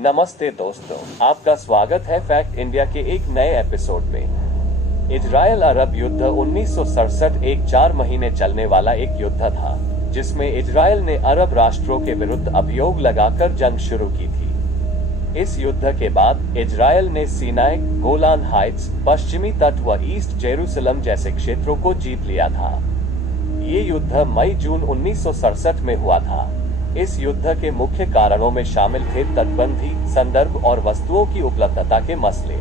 नमस्ते दोस्तों, आपका स्वागत है फैक्ट इंडिया के एक नए एपिसोड में। इजराइल अरब युद्ध 1967 एक 4 महीने चलने वाला एक युद्ध था, जिसमें इजराइल ने अरब राष्ट्रों के विरुद्ध अभियोग लगाकर जंग शुरू की थी। इस युद्ध के बाद इजराइल ने सीनाई, गोलान हाइट्स, पश्चिमी तट व ईस्ट जेरूसलम जैसे क्षेत्रों को जीत लिया था। ये युद्ध मई-जून 1967 में हुआ था। इस युद्ध के मुख्य कारणों में शामिल थे तटबंदी, संदर्भ और वस्तुओं की उपलब्धता के मसले।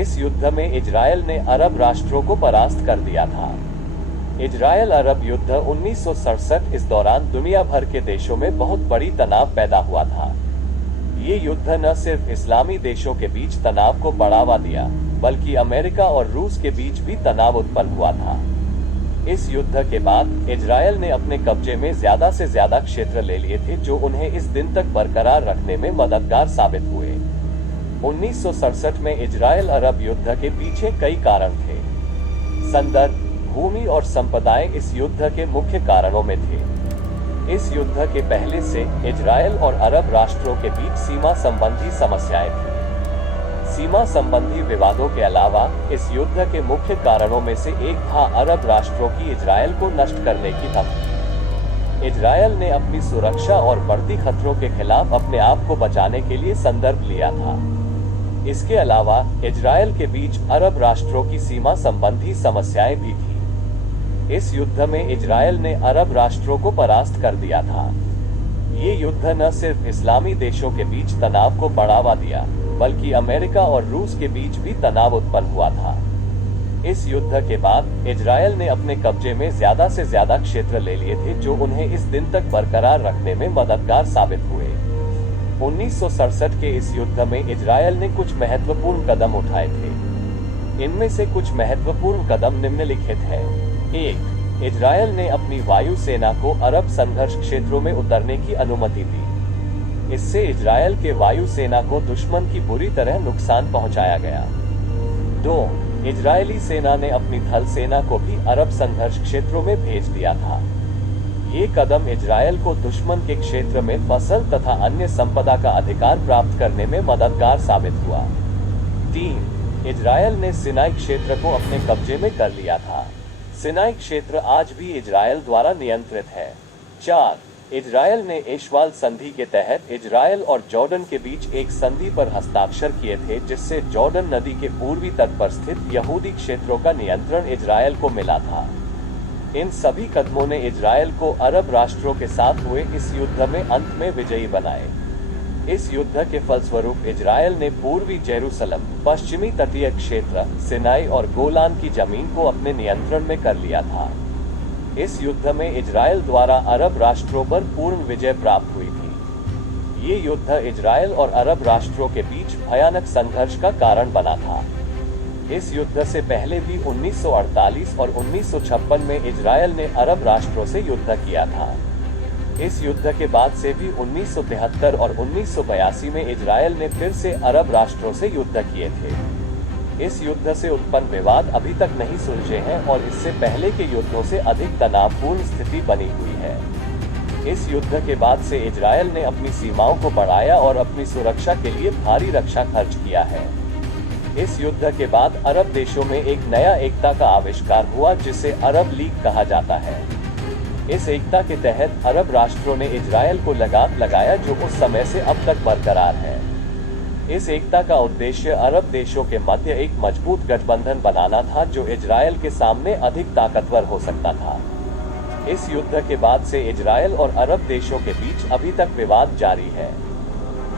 इस युद्ध में इजराइल ने अरब राष्ट्रों को परास्त कर दिया था। इजराइल अरब युद्ध 1967 इस दौरान दुनिया भर के देशों में बहुत बड़ी तनाव पैदा हुआ था। ये युद्ध न सिर्फ इस्लामी देशों के बीच तनाव को बढ़ावा दिया, बल्कि अमेरिका और रूस के बीच भी तनाव उत्पन्न हुआ था। इस युद्ध के बाद इजराइल ने अपने कब्जे में ज्यादा से ज्यादा क्षेत्र ले लिए थे, जो उन्हें इस दिन तक बरकरार रखने में मददगार साबित हुए। 1967 में इजराइल अरब युद्ध के पीछे कई कारण थे। संदर्भ, भूमि और संपदाएं इस युद्ध के मुख्य कारणों में थे। इस युद्ध के पहले से इजराइल और अरब राष्ट्रों के बीच सीमा संबंधी समस्याएं थी। सीमा संबंधी विवादों के अलावा इस युद्ध के मुख्य कारणों में से एक था अरब राष्ट्रों की इजराइल को नष्ट करने की धमकी। इजराइल ने अपनी सुरक्षा और बढ़ती खतरों के खिलाफ अपने आप को बचाने के लिए संदर्भ लिया था। इसके अलावा इजराइल के बीच अरब राष्ट्रों की सीमा संबंधी समस्याएं भी थी। इस युद्ध में इजराइल ने अरब राष्ट्रों को परास्त कर दिया था। ये युद्ध न सिर्फ इस्लामी देशों के बीच तनाव को बढ़ावा दिया, बल्कि अमेरिका और रूस के बीच भी तनाव उत्पन्न हुआ था। इस युद्ध के बाद इजराइल ने अपने कब्जे में ज्यादा से ज्यादा क्षेत्र ले लिए थे, जो उन्हें इस दिन तक बरकरार रखने में मददगार साबित हुए। 1967 के इस युद्ध में इजराइल ने कुछ महत्वपूर्ण कदम उठाए थे। इनमें से कुछ महत्वपूर्ण कदम निम्नलिखित हैं। 1. इजराइल ने अपनी वायु सेना को अरब संघर्ष क्षेत्रों में उतरने की अनुमति दी। इससे इजराइल के वायु सेना को दुश्मन की बुरी तरह नुकसान पहुंचाया गया। 2. इजरायली सेना ने अपनी थल सेना को भी अरब संघर्ष क्षेत्रों में भेज दिया था। ये कदम इजराइल को दुश्मन के क्षेत्र में फसल तथा अन्य संपदा का अधिकार प्राप्त करने में मददगार साबित हुआ। 3. इजराइल ने सिनाई क्षेत्र को अपने कब्जे में कर लिया था। सिनाई क्षेत्र आज भी इजराइल द्वारा नियंत्रित है। 4. इजराइल ने एशवाल संधि के तहत इजराइल और जॉर्डन के बीच एक संधि पर हस्ताक्षर किए थे, जिससे जॉर्डन नदी के पूर्वी तट पर स्थित यहूदी क्षेत्रों का नियंत्रण इजराइल को मिला था। इन सभी कदमों ने इजराइल को अरब राष्ट्रों के साथ हुए इस युद्ध में अंत में विजयी बनाए। इस युद्ध के फलस्वरूप इजराइल ने पूर्वी जेरूसलम, पश्चिमी तटीय क्षेत्र, सिनाई और गोलान की जमीन को अपने नियंत्रण में कर लिया था। इस युद्ध में इजराइल द्वारा अरब राष्ट्रों पर पूर्ण विजय प्राप्त हुई थी। ये युद्ध इजराइल और अरब राष्ट्रों के बीच भयानक संघर्ष का कारण बना था। इस युद्ध से पहले भी 1948 और 1956 में इजराइल ने अरब राष्ट्रों से युद्ध किया था। इस युद्ध के बाद से भी 1973 और 1982 में इजराइल ने फिर से अरब राष्ट्रों से युद्ध किए थे। इस युद्ध से उत्पन्न विवाद अभी तक नहीं सुलझे हैं और इससे पहले के युद्धों से अधिक तनावपूर्ण स्थिति बनी हुई है। इस युद्ध के बाद से इजराइल ने अपनी सीमाओं को बढ़ाया और अपनी सुरक्षा के लिए भारी रक्षा खर्च किया है। इस युद्ध के बाद अरब देशों में एक नया एकता का आविष्कार हुआ, जिसे अरब लीग कहा जाता है। इस एकता के तहत अरब राष्ट्रों ने इजराइल को लगाम लगाया, जो उस समय से अब तक बरकरार है। इस एकता का उद्देश्य अरब देशों के मध्य एक मजबूत गठबंधन बनाना था, जो इजराइल के सामने अधिक ताकतवर हो सकता था। इस युद्ध के बाद से इजराइल और अरब देशों के बीच अभी तक विवाद जारी है।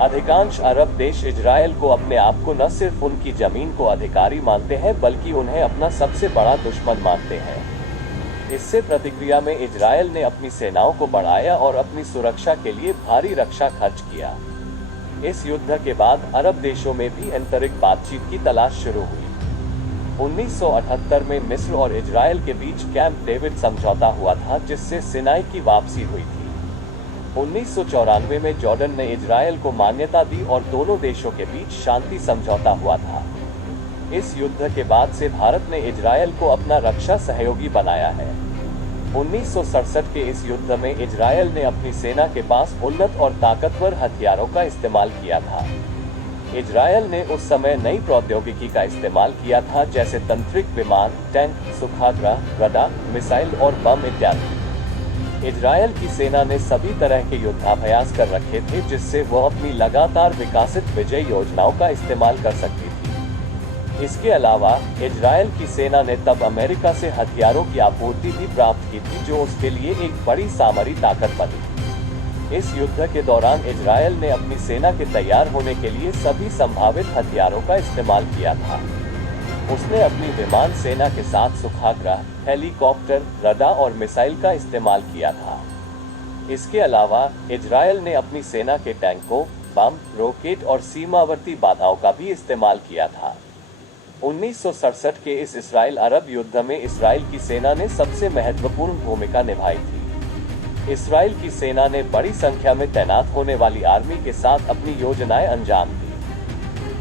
अधिकांश अरब देश इजराइल को अपने आप को न सिर्फ उनकी जमीन को अधिकारी मानते हैं, बल्कि उन्हें अपना सबसे बड़ा दुश्मन मानते हैं। इससे प्रतिक्रिया में इजराइल ने अपनी सेनाओं को बढ़ाया और अपनी सुरक्षा के लिए भारी रक्षा खर्च किया। इस युद्ध के बाद अरब देशों में भी आंतरिक बातचीत की तलाश शुरू हुई। 1978 में मिस्र और इजराइल के बीच कैंप डेविड समझौता हुआ था, जिससे सिनाई की वापसी हुई थी। 1994 में जॉर्डन ने इजराइल को मान्यता दी और दोनों देशों के बीच शांति समझौता हुआ था। इस युद्ध के बाद से भारत ने इजराइल को अपना रक्षा सहयोगी बनाया है। 1967 के इस युद्ध में इजरायल ने अपनी सेना के पास उन्नत और ताकतवर हथियारों का इस्तेमाल किया था। इजरायल ने उस समय नई प्रौद्योगिकी का इस्तेमाल किया था, जैसे तंत्रिक विमान, टैंक, सूखाग्रह, रडार, मिसाइल और बम इत्यादि। इजरायल की सेना ने सभी तरह के युद्धाभ्यास कर रखे थे, जिससे वो अपनी लगातार विकसित विजय योजनाओं का इस्तेमाल कर सकती थी। इसके अलावा इजरायल की सेना ने तब अमेरिका से हथियारों की आपूर्ति भी प्राप्त की थी, जो उसके लिए एक बड़ी सामरिक ताकत बनी। इस युद्ध के दौरान इजरायल ने अपनी सेना के तैयार होने के लिए सभी संभावित हथियारों का इस्तेमाल किया था। उसने अपनी विमान सेना के साथ सूखाग्रह, हेलीकॉप्टर, रडार और मिसाइल का इस्तेमाल किया था। इसके अलावा इजरायल ने अपनी सेना के टैंकों, बम, रॉकेट और सीमावर्ती बाधाओं का भी इस्तेमाल किया था। 1967 के इस इस्राइल अरब युद्ध में इस्राइल की सेना ने सबसे महत्वपूर्ण भूमिका निभाई थी। इस्राइल की सेना ने बड़ी संख्या में तैनात होने वाली आर्मी के साथ अपनी योजनाएं अंजाम दी।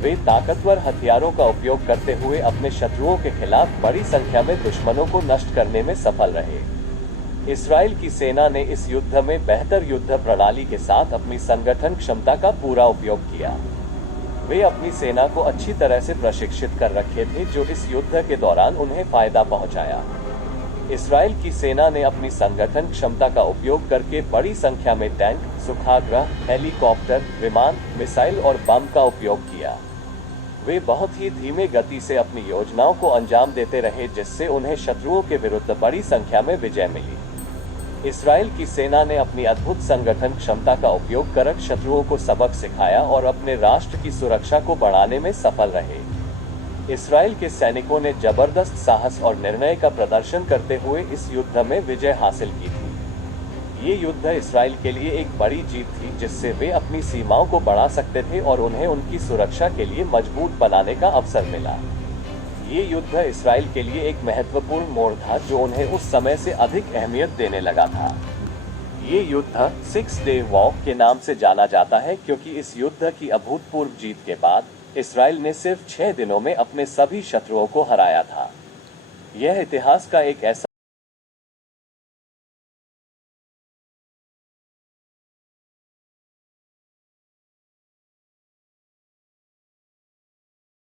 वे ताकतवर हथियारों का उपयोग करते हुए अपने शत्रुओं के खिलाफ बड़ी संख्या में दुश्मनों को नष्ट करने में सफल रहे। इस्राइल की सेना ने इस युद्ध में बेहतर युद्ध प्रणाली के साथ अपनी संगठन क्षमता का पूरा उपयोग किया। वे अपनी सेना को अच्छी तरह से प्रशिक्षित कर रखे थे, जो इस युद्ध के दौरान उन्हें फायदा पहुंचाया। इस्राइल की सेना ने अपनी संगठन क्षमता का उपयोग करके बड़ी संख्या में टैंक, सूखाग्रह, हेलीकॉप्टर, विमान, मिसाइल और बम का उपयोग किया। वे बहुत ही धीमे गति से अपनी योजनाओं को अंजाम देते रहे, जिससे उन्हें शत्रुओं के विरुद्ध बड़ी संख्या में विजय मिली। इस्राइल की सेना ने अपनी अद्भुत संगठन क्षमता का उपयोग कर शत्रुओं को सबक सिखाया और अपने राष्ट्र की सुरक्षा को बढ़ाने में सफल रहे। इस्राइल के सैनिकों ने जबरदस्त साहस और निर्णय का प्रदर्शन करते हुए इस युद्ध में विजय हासिल की थी। ये युद्ध इस्राइल के लिए एक बड़ी जीत थी, जिससे वे अपनी सीमाओं को बढ़ा सकते थे और उन्हें उनकी सुरक्षा के लिए मजबूत बनाने का अवसर मिला। ये युद्ध इस्राइल के लिए एक महत्वपूर्ण मोड़ था, जो उन्हें उस समय से अधिक अहमियत देने लगा था। ये युद्ध 6 डे वॉर के नाम से जाना जाता है, क्योंकि इस युद्ध की अभूतपूर्व जीत के बाद इस्राइल ने सिर्फ 6 दिनों में अपने सभी शत्रुओं को हराया था। यह इतिहास का एक ऐसा